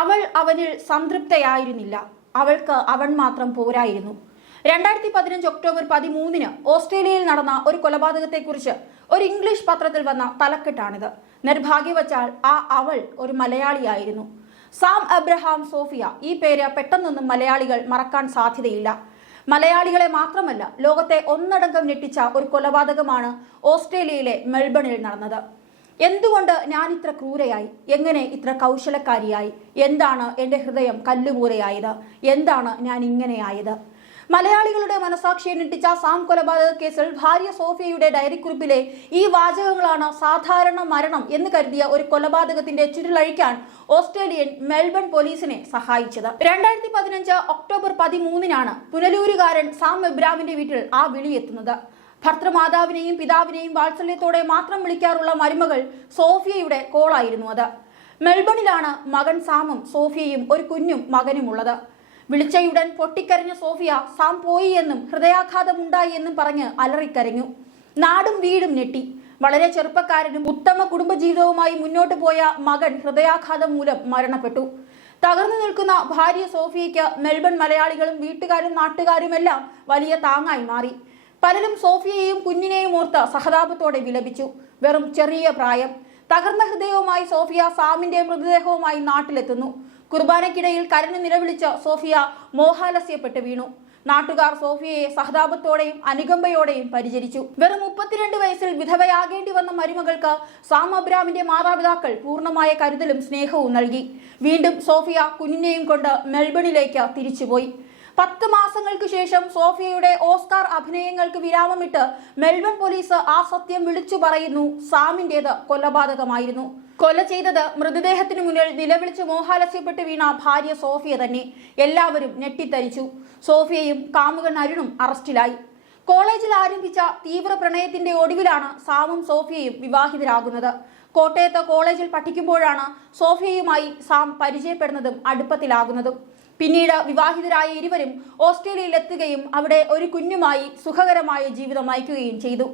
അവൾ അവനിൽ സംതൃപ്തയായിരുന്നില്ല. അവൾക്ക് അവൻ മാത്രം പോരായിരുന്നു. 2015 ഒക്ടോബർ 13 ഓസ്ട്രേലിയയിൽ നടന്ന ഒരു കൊലപാതകത്തെക്കുറിച്ച് ഒരു ഇംഗ്ലീഷ് പത്രത്തിൽ വന്ന തലക്കെട്ടാണിത്. നിർഭാഗ്യവശാൽ ആ അവൾ ഒരു മലയാളിയായിരുന്നു. Sam Abraham Sophia. ഈ പേര് പെട്ടെന്നൊന്നും മലയാളികൾ മറക്കാൻ സാധ്യതയില്ല. മലയാളികളെ മാത്രമല്ല, ലോകത്തെ ഒന്നടങ്കം ഞെട്ടിച്ച ഒരു കൊലപാതകമാണ് ഓസ്ട്രേലിയയിലെ മെൽബണിൽ നടന്നത്. എന്തുകൊണ്ട് ഞാൻ ഇത്ര ക്രൂരയായി? എങ്ങനെ ഇത്ര കൗശലക്കാരിയായി? എന്താണ് എൻ്റെ ഹൃദയം കല്ലുമൂലയായത്? എന്താണ് ഞാൻ ഇങ്ങനെയായത്? മലയാളികളുടെ മനസാക്ഷിയെ ഞെട്ടിച്ച സാം കൊലപാതക കേസിൽ ഭാര്യ സോഫിയയുടെ ഡയറിക്കുറിപ്പിലെ ഈ വാചകങ്ങളാണ് സാധാരണ മരണം എന്ന് കരുതിയ ഒരു കൊലപാതകത്തിന്റെ ചുരുളഴിക്കാൻ ഓസ്ട്രേലിയൻ മെൽബൺ പോലീസിനെ സഹായിച്ചത്. 2015 ഒക്ടോബർ 13 പുനലൂരുകാരൻ സാം എബ്രാമിന്റെ വീട്ടിൽ ആ വിളിയെത്തുന്നത്. ഭർത്തൃമാതാവിനെയും പിതാവിനെയും വാത്സല്യത്തോടെ മാത്രം വിളിക്കാറുള്ള മരുമകൾ സോഫിയയുടെ കോളായിരുന്നു അത്. മെൽബണിലാണ് മകൻ സാമും സോഫിയയും ഒരു കുഞ്ഞും മകനുമുള്ളത്. വിളിച്ചയുടൻ പൊട്ടിക്കരഞ്ഞ സോഫിയ സാം പോയി എന്നും ഹൃദയാഘാതമുണ്ടായി എന്നും പറഞ്ഞ് അലറിക്കരഞ്ഞു. നാടും വീടും ഞെട്ടി. വളരെ ചെറുപ്പക്കാരനും ഉത്തമ കുടുംബജീവിതവുമായി മുന്നോട്ട് പോയ മകൻ ഹൃദയാഘാതം മൂലം മരണപ്പെട്ടു. തകർന്നു നിൽക്കുന്ന ഭാര്യ സോഫിയയ്ക്ക് മെൽബൺ മലയാളികളും വീട്ടുകാരും നാട്ടുകാരുമെല്ലാം വലിയ താങ്ങായി മാറി. പലരും സോഫിയയെയും കുഞ്ഞിനെയും ഓർത്ത് സഹതാപത്തോടെ വിലപിച്ചു. വെറും ചെറിയ പ്രായം. തകർന്ന ഹൃദയവുമായി സോഫിയ സാമിന്റെ മൃതദേഹവുമായി നാട്ടിലെത്തുന്നു. കുർബാനയ്ക്കിടയിൽ കരഞ്ഞു നിലവിളിച്ച് സോഫിയ മോഹാലസ്യപ്പെട്ട് വീണു. നാട്ടുകാർ സോഫിയയെ സഹതാപത്തോടെയും അനുകമ്പയോടെയും പരിചരിച്ചു. വെറും 32 വയസ്സിൽ വിധവയാകേണ്ടി വന്ന മരുമകൾക്ക് സാം അബ്രാമിന്റെ മാതാപിതാക്കൾ പൂർണ്ണമായ കരുതലും സ്നേഹവും നൽകി. വീണ്ടും സോഫിയ കുഞ്ഞിനെയും കൊണ്ട് മെൽബണിലേക്ക് തിരിച്ചുപോയി. 10 മാസങ്ങൾക്ക് ശേഷം സോഫിയയുടെ ഓസ്കാർ അഭിനയങ്ങൾക്ക് വിരാമമിട്ട് മെൽബൺ പോലീസ് ആ സത്യം വിളിച്ചു പറയുന്നു. സാമിന്റേത് കൊലപാതകമായിരുന്നു. കൊല ചെയ്തത് മൃതദേഹത്തിന് മുന്നിൽ നിലവിളിച്ച് മോഹാലസ്യപ്പെട്ട് വീണ ഭാര്യ സോഫിയ തന്നെ. എല്ലാവരും ഞെട്ടിത്തരിച്ചു. സോഫിയയും കാമുകൻ അരുണും അറസ്റ്റിലായി. കോളേജിൽ ആരംഭിച്ച തീവ്ര പ്രണയത്തിന്റെ ഒടുവിലാണ് സാമും സോഫിയയും വിവാഹിതരാകുന്നത്. കോട്ടയത്ത് കോളേജിൽ പഠിക്കുമ്പോഴാണ് സോഫിയയുമായി സാം പരിചയപ്പെടുന്നതും അടുപ്പത്തിലാകുന്നതും. പിന്നീട് വിവാഹിതരായ ഇരുവരും ഓസ്ട്രേലിയയിൽ എത്തുകയും അവിടെ ഒരു കുഞ്ഞുമായി സുഖകരമായ ജീവിതം നയിക്കുകയും ചെയ്തു.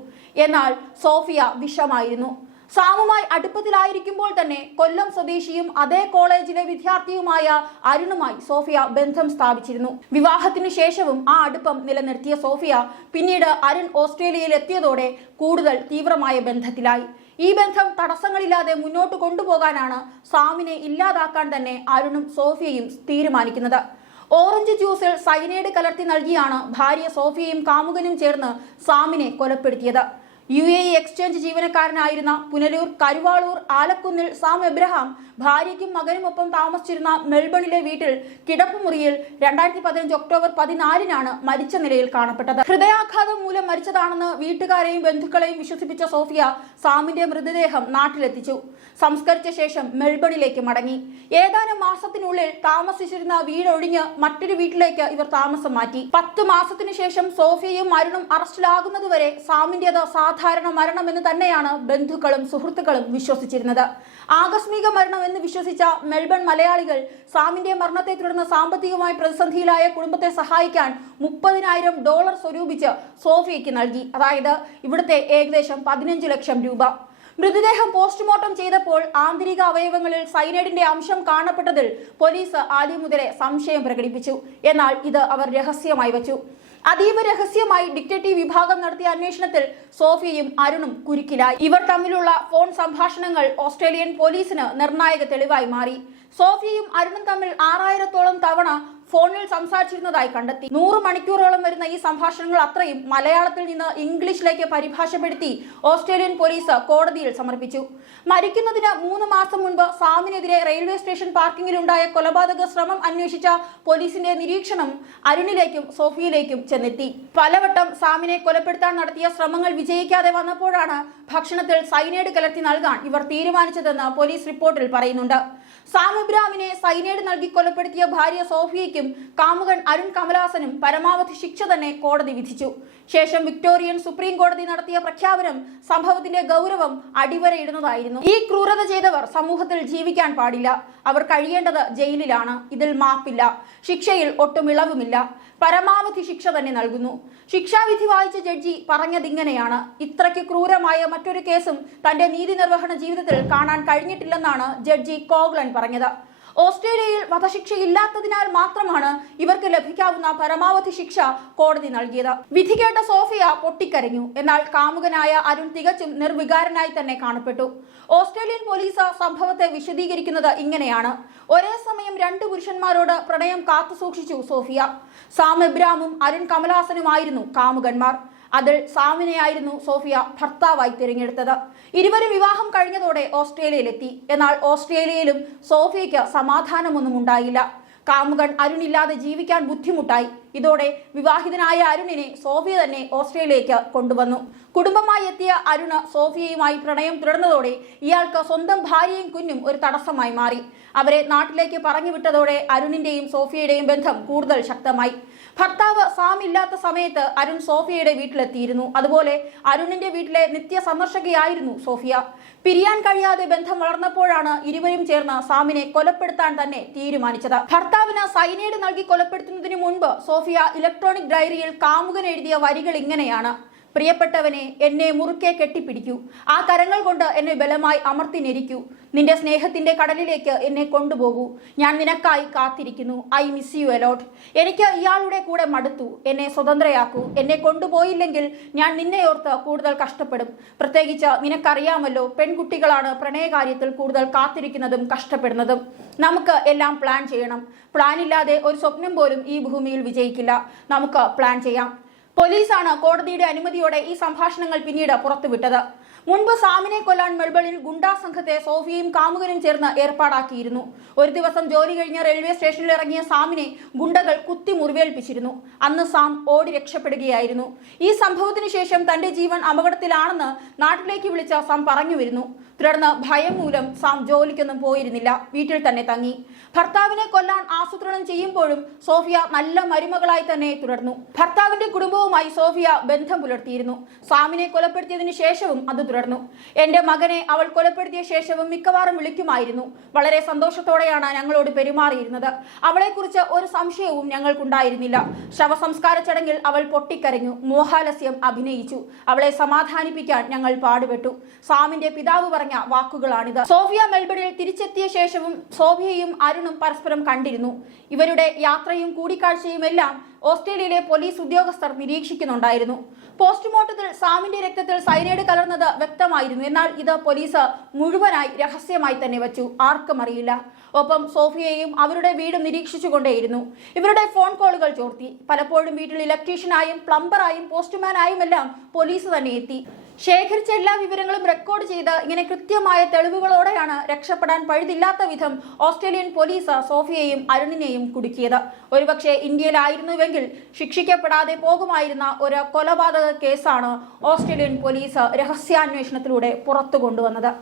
എന്നാൽ സോഫിയ വിഷമായിരുന്നു. സാമുമായി അടുപ്പത്തിലായിരിക്കുമ്പോൾ തന്നെ കൊല്ലം സ്വദേശിയും അതേ കോളേജിലെ വിദ്യാർത്ഥിയുമായ അരുണുമായി സോഫിയ ബന്ധം സ്ഥാപിച്ചിരുന്നു. വിവാഹത്തിന് ശേഷവും ആ അടുപ്പം നിലനിർത്തിയ സോഫിയ പിന്നീട് അരുൺ ഓസ്ട്രേലിയയിൽ എത്തിയതോടെ കൂടുതൽ തീവ്രമായ ബന്ധത്തിലായി. ഈ ബന്ധം തടസ്സങ്ങളില്ലാതെ മുന്നോട്ട് കൊണ്ടുപോകാനാണ് സാമിനെ ഇല്ലാതാക്കാൻ തന്നെ അരുണും സോഫിയയും തീരുമാനിക്കുന്നത്. ഓറഞ്ച് ജ്യൂസിൽ സൈനൈഡ് കലർത്തി നൽകിയാണ് ഭാര്യ സോഫിയയും കാമുകനും ചേർന്ന് സാമിനെ കൊലപ്പെടുത്തിയത്. UAE എക്സ്ചേഞ്ച് ജീവനക്കാരനായിരുന്ന പുനലൂർ, കരുവാളൂർ, ആലക്കുന്നിൽ സാം എബ്രഹാം ഭാര്യയ്ക്കും മകനുമൊപ്പം താമസിച്ചിരുന്ന മെൽബണിലെ വീട്ടിൽ കിടപ്പുമുറിയിൽ 2015 ഒക്ടോബർ 14 മരിച്ച നിലയിൽ കാണപ്പെട്ടത്. ഹൃദയാഘാതം മൂലം മരിച്ചതാണെന്ന് വീട്ടുകാരെയും ബന്ധുക്കളെയും വിശ്വസിപ്പിച്ച സോഫിയ സാമിന്റെ മൃതദേഹം നാട്ടിലെത്തിച്ചു. സംസ്കരിച്ച ശേഷം മെൽബണിലേക്ക് മടങ്ങി. ഏതാനും മാസത്തിനുള്ളിൽ താമസിച്ചിരുന്ന വീടൊഴിഞ്ഞ് മറ്റൊരു വീട്ടിലേക്ക് ഇവർ താമസം മാറ്റി. 10 മാസത്തിനു ശേഷം സോഫിയയും അരുണും അറസ്റ്റിലാകുന്നതുവരെ സാമിന്റേത് സാധാരണ മരണം എന്ന് തന്നെയാണ് ബന്ധുക്കളും സുഹൃത്തുക്കളും വിശ്വസിച്ചിരുന്നത്. ആകസ്മിക മരണം എന്ന് വിശ്വസിച്ച മെൽബൺ മലയാളികൾ സാമിന്റെ മരണത്തെ തുടർന്ന് സാമ്പത്തികമായി പ്രതിസന്ധിയിലായ കുടുംബത്തെ സഹായിക്കാൻ $30,000 സ്വരൂപിച്ച് സോഫിയയ്ക്ക് നൽകി. അതായത് ഇവിടുത്തെ ഏകദേശം 15 ലക്ഷം രൂപ. മൃതദേഹം പോസ്റ്റ്മോർട്ടം ചെയ്തപ്പോൾ ആന്തരിക അവയവങ്ങളിൽ സൈനൈഡിന്റെ അംശം കാണപ്പെട്ടതിൽ പോലീസ് ആദ്യം മുതലേ സംശയം പ്രകടിപ്പിച്ചു. എന്നാൽ ഇത് അവർ രഹസ്യമായി വച്ചു. അതീവ രഹസ്യമായി ഡിറ്റക്റ്റീവ് വിഭാഗം നടത്തിയ അന്വേഷണത്തിൽ സോഫിയയും അരുണും കുരുക്കിലായി. ഇവർ തമ്മിലുള്ള ഫോൺ സംഭാഷണങ്ങൾ ഓസ്ട്രേലിയൻ പോലീസിന് നിർണായക തെളിവായി മാറി. സോഫിയയും അരുണും തമ്മിൽ 6000-ഓളം തവണ ഫോണിൽ സംസാരിച്ചിരുന്നതായി കണ്ടെത്തി. 100 മണിക്കൂറോളം വരുന്ന ഈ സംഭാഷണങ്ങൾ അത്രയും മലയാളത്തിൽ നിന്ന് ഇംഗ്ലീഷിലേക്ക് പരിഭാഷപ്പെടുത്തി ഓസ്ട്രേലിയൻ പോലീസ് കോടതിയിൽ സമർപ്പിച്ചു. മരിക്കുന്നതിന് 3 മാസം മുൻപ് സാമിനെതിരെ റെയിൽവേ സ്റ്റേഷൻ പാർക്കിങ്ങിലുണ്ടായ കൊലപാതക ശ്രമം അന്വേഷിച്ച പോലീസിന്റെ നിരീക്ഷണം അരുണിലേക്കും സോഫിയയിലേക്കും ചെന്നെത്തി. പലവട്ടം സാമിനെ കൊലപ്പെടുത്താൻ നടത്തിയ ശ്രമങ്ങൾ വിജയിക്കാതെ വന്നപ്പോഴാണ് ഭക്ഷണത്തിൽ സൈനൈഡ് കലർത്തി നൽകാൻ ഇവർ തീരുമാനിച്ചതെന്ന് പോലീസ് റിപ്പോർട്ടിൽ പറയുന്നുണ്ട്. സാം ഇബ്രാമിനെ സൈനൈഡ് നൽകി കൊലപ്പെടുത്തിയ ഭാര്യ സോഫിയയ്ക്കും കാമുകൻ അരുൺ കമലാസനും പരമാവധി ശിക്ഷ തന്നെ കോടതി വിധിച്ചു. ശേഷം വിക്ടോറിയൻ സുപ്രീം കോടതി നടത്തിയ പ്രഖ്യാപനം സംഭവത്തിന്റെ ഗൗരവം അടിവരയിടുന്നതായിരുന്നു. ഈ ക്രൂരത ചെയ്തവർ സമൂഹത്തിൽ ജീവിക്കാൻ പാടില്ല. അവർ കഴിയേണ്ടത് ജയിലിലാണ്. ഇതിൽ മാപ്പില്ല. ശിക്ഷയിൽ ഒട്ടും ഇളവുമില്ല. പരമാവധി ശിക്ഷ തന്നെ നൽകുന്നു. ശിക്ഷാവിധി വായിച്ച ജഡ്ജി പറഞ്ഞതിങ്ങനെയാണ്: ഇത്രയ്ക്ക് ക്രൂരമായ മറ്റൊരു കേസും തന്റെ നീതി നിർവഹണ ജീവിതത്തിൽ കാണാൻ കഴിഞ്ഞിട്ടില്ലെന്നാണ് ജഡ്ജി കോഗ്ലൻ പറഞ്ഞത്. ഓസ്ട്രേലിയയിൽ വധശിക്ഷയില്ലാത്തതിനാൽ മാത്രമാണ് ഇവർക്ക് ലഭിക്കാവുന്ന പരമാവധി ശിക്ഷ കോടതി നൽകിയത്. വിധി കേട്ട സോഫിയ പൊട്ടിക്കരഞ്ഞു. എന്നാൽ കാമുകനായ അരുൺ തികച്ചും നിർവികാരനായി തന്നെ കാണപ്പെട്ടു. ഓസ്ട്രേലിയൻ പോലീസ് സംഭവത്തെ വിശദീകരിക്കുന്നത് ഇങ്ങനെയാണ്: ഒരേ സമയം 2 പുരുഷന്മാരോട് പ്രണയം കാത്തുസൂക്ഷിച്ചു സോഫിയ. സാം എബ്രാമും അരുൺ കമൽഹാസനുമായിരുന്നു കാമുകന്മാർ. അതിൽ സാമിനെയായിരുന്നു സോഫിയ ഭർത്താവായി തിരഞ്ഞെടുത്തത്. ഇരുവരും വിവാഹം കഴിഞ്ഞതോടെ ഓസ്ട്രേലിയയിലെത്തി. എന്നാൽ ഓസ്ട്രേലിയയിലും സോഫിയയ്ക്ക് സമാധാനമൊന്നും ഉണ്ടായില്ല. കാമുകൻ അരുണില്ലാതെ ജീവിക്കാൻ ബുദ്ധിമുട്ടായി. ഇതോടെ വിവാഹിതനായ അരുണിനെ സോഫിയ തന്നെ ഓസ്ട്രേലിയയിലേക്ക് കൊണ്ടുവന്നു. കുടുംബമായി എത്തിയ അരുണ് സോഫിയയുമായി പ്രണയം തുടർന്നതോടെ ഇയാൾക്ക് സ്വന്തം ഭാര്യയും കുഞ്ഞും ഒരു തടസ്സമായി മാറി. അവരെ നാട്ടിലേക്ക് പറഞ്ഞു വിട്ടതോടെ അരുണിന്റെയും സോഫിയയുടെയും ബന്ധം കൂടുതൽ ശക്തമായി. ഭർത്താവ് സാം ഇല്ലാത്ത സമയത്ത് അരുൺ സോഫിയയുടെ വീട്ടിലെത്തിയിരുന്നു. അതുപോലെ അരുണിന്റെ വീട്ടിലെ നിത്യ സന്ദർശകയായിരുന്നു സോഫിയ. പിരിയാൻ കഴിയാതെ ബന്ധം വളർന്നപ്പോഴാണ് ഇരുവരും ചേർന്ന് സാമിനെ കൊലപ്പെടുത്താൻ തന്നെ തീരുമാനിച്ചത്. ഭർത്താവിന് സൈനൈഡ് നൽകി കൊലപ്പെടുത്തുന്നതിന് മുൻപ് സോഫിയ ഇലക്ട്രോണിക് ഡയറിയിൽ കാമുകൻ എഴുതിയ വരികൾ ഇങ്ങനെയാണ്: പ്രിയപ്പെട്ടവനെ, എന്നെ മുറുക്കെ കെട്ടിപ്പിടിക്കൂ. ആ കരങ്ങൾ കൊണ്ട് എന്നെ ബലമായി അമർത്തി ഞെരിക്കൂ. നിന്റെ സ്നേഹത്തിന്റെ കടലിലേക്ക് എന്നെ കൊണ്ടുപോകൂ. ഞാൻ നിനക്കായി കാത്തിരിക്കുന്നു. I miss you a lot. എനിക്ക് ഇയാളുടെ കൂടെ മടുത്തു. എന്നെ സ്വതന്ത്രയാക്കൂ. എന്നെ കൊണ്ടുപോയില്ലെങ്കിൽ ഞാൻ നിന്നെ ഓർത്ത് കൂടുതൽ കഷ്ടപ്പെടും. പ്രത്യേകിച്ച് നിനക്കറിയാമല്ലോ, പെൺകുട്ടികളാണ് പ്രണയകാര്യത്തിൽ കൂടുതൽ കാത്തിരിക്കുന്നതും കഷ്ടപ്പെടുന്നതും. നമുക്ക് എല്ലാം പ്ലാൻ ചെയ്യണം. പ്ലാൻ ഇല്ലാതെ ഒരു സ്വപ്നം പോലും ഈ ഭൂമിയിൽ വിജയിക്കില്ല. നമുക്ക് പ്ലാൻ ചെയ്യാം. പോലീസാണ് കോടതിയുടെ അനുമതിയോടെ ഈ സംഭാഷണങ്ങൾ പിന്നീട് പുറത്തുവിട്ടത്. മുൻപ് സാമിനെ കൊല്ലാൻ മെൽബണിൽ ഗുണ്ടാ സംഘത്തെ സോഫിയയും കാമുകനും ചേർന്ന് ഏർപ്പാടാക്കിയിരുന്നു. ഒരു ദിവസം ജോലി കഴിഞ്ഞ് റെയിൽവേ സ്റ്റേഷനിൽ ഇറങ്ങിയ സാമിനെ ഗുണ്ടകൾ കുത്തി മുറിവേൽപ്പിച്ചിരുന്നു. അന്ന് സാം ഓടി രക്ഷപ്പെടുകയായിരുന്നു. ഈ സംഭവത്തിന് ശേഷം തന്റെ ജീവൻ അപകടത്തിലാണെന്ന് നാട്ടിലേക്ക് വിളിച്ച സാം പറഞ്ഞു വരുന്നു. തുടർന്ന് ഭയം മൂലം സാം ജോലിക്കൊന്നും പോയിരുന്നില്ല. വീട്ടിൽ തന്നെ തങ്ങി. ഭർത്താവിനെ കൊല്ലാൻ ആസൂത്രണം ചെയ്യുമ്പോഴും സോഫിയ നല്ല മരുമകളായി തന്നെ തുടർന്നു. ഭർത്താവിന്റെ കുടുംബവുമായി സോഫിയ ബന്ധം പുലർത്തിയിരുന്നു. സാമിനെ കൊലപ്പെടുത്തിയതിനു ശേഷവും അത് തുടർന്നു. എന്റെ മകനെ അവൾ കൊലപ്പെടുത്തിയ ശേഷവും മിക്കവാറും വിളിക്കുമായിരുന്നു. വളരെ സന്തോഷത്തോടെയാണ് ഞങ്ങളോട് പെരുമാറിയിരുന്നത്. അവളെക്കുറിച്ച് ഒരു സംശയവും ഞങ്ങൾക്കുണ്ടായിരുന്നില്ല. ശവസംസ്കാര ചടങ്ങിൽ അവൾ പൊട്ടിക്കരഞ്ഞു, മോഹാലസ്യം അഭിനയിച്ചു. അവളെ സമാധാനിപ്പിക്കാൻ ഞങ്ങൾ പാടുപെട്ടു. സാമിന്റെ പിതാവ് പറഞ്ഞ വാക്കുകളാണിത്. സോഫിയ മെൽബണിൽ തിരിച്ചെത്തിയ ശേഷവും സോഫിയയും അരുണും പരസ്പരം കണ്ടിരുന്നു. ഇവരുടെ യാത്രയും കൂടിക്കാഴ്ചയും എല്ലാം ഓസ്ട്രേലിയയിലെ പോലീസ് ഉദ്യോഗസ്ഥർ നിരീക്ഷിക്കുന്നുണ്ടായിരുന്നു. പോസ്റ്റ്മോർട്ടത്തിൽ സാമിന്റെ രക്തത്തിൽ സൈനൈഡ് കലർന്നത് വ്യക്തമായിരുന്നു. എന്നാൽ ഇത് പോലീസ് മുഴുവനായി രഹസ്യമായി തന്നെ വെച്ചു. ആർക്കും അറിയില്ല. ഒപ്പം സോഫിയയും അവരുടെ വീടും നിരീക്ഷിച്ചുകൊണ്ടേയിരുന്നു. ഇവരുടെ ഫോൺ കോളുകൾ ചോർത്തി. പലപ്പോഴും വീട്ടിൽ ഇലക്ട്രീഷ്യനായും പ്ലംബറായും പോസ്റ്റ്മാനായും എല്ലാം പോലീസ് തന്നെ എത്തി. ശേഖരിച്ച എല്ലാ വിവരങ്ങളും റെക്കോർഡ് ചെയ്ത് ഇങ്ങനെ കൃത്യമായ തെളിവുകളോടെയാണ് രക്ഷപ്പെടാൻ പഴുതില്ലാത്ത വിധം ഓസ്ട്രേലിയൻ പോലീസ് സോഫിയയും അരുണിനെയും കുടുക്കിയത്. ഒരുപക്ഷെ ഇന്ത്യയിലായിരുന്നുവെങ്കിൽ ശിക്ഷിക്കപ്പെടാതെ പോകുമായിരുന്ന ഒരു കൊലപാതക കേസാണ് ഓസ്ട്രേലിയൻ പോലീസ് രഹസ്യാന്വേഷണത്തിലൂടെ പുറത്തു കൊണ്ടുവന്നത്.